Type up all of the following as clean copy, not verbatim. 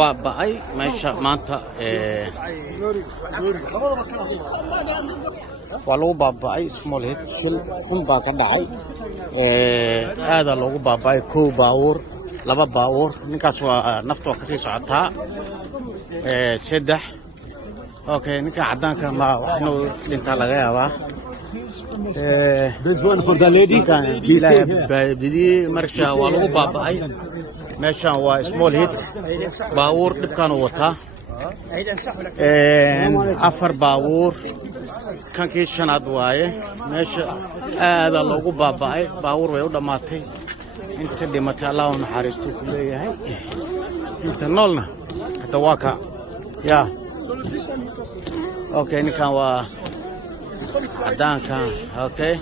baaba'ay meesha maanta waa lagu baaba'ay small head shil xun baa ka dhacay aad loogu baaba'ay koow baabuur laba baabuur ninkaas waa nafta ka sii socotaa saddex okay ninka cadaanka ma waxnu dhinta laga yaabaa There's one for the lady. Be safe. baabidi marsha waa lagu baaba'ay meeshan waa small head baabuur dhibkan wataa afar baabuur kankii shanaad waaye meesha aad loogu baaba'ay baabuur way u dhamaatay inta dhimatay Allah u naxariisto ku leeyahay inta noolna hada waa ka ya okay ninkan waa cadaanka okay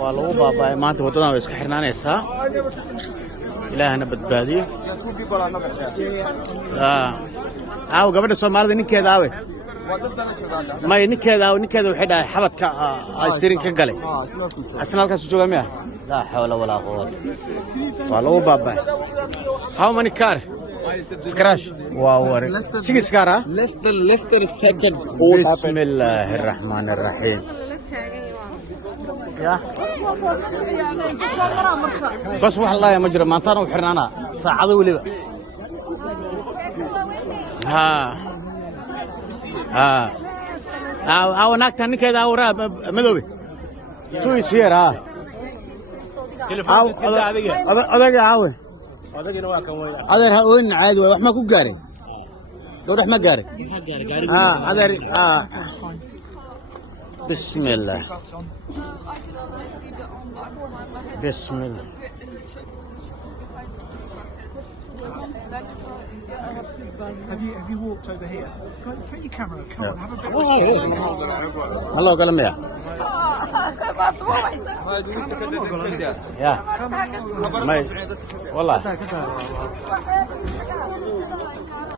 waa lagu baaba'ay maanta wadadan way iska xirnaanaysaa ilaahna badbaadiyo aaw gabadha Soomaalida ninkeeda aawe may ninkeeda waxay dhahay xabadka aystirin ka galay asna halkaas jooga miya la hawla wala quwwata waa lagu baaba'ay how many car crash wow six car Leicester second. bismillahir rahmanir rahim يا بس والله يا مجرم ما انت انا وحرنا ساعه وليبا ها او ناكتا نكدا ورا مدوبي تو يسير تليفون اسكدا ادغا عاوي ادغنا waa kan way adeer ha oon caadi way wax ma ku gaarin dowr ma gaarin adeer بسم الله بسم الله Have you walked over here? Get your camera. Come on, have a bit. Hello, قلم يا يا ما والله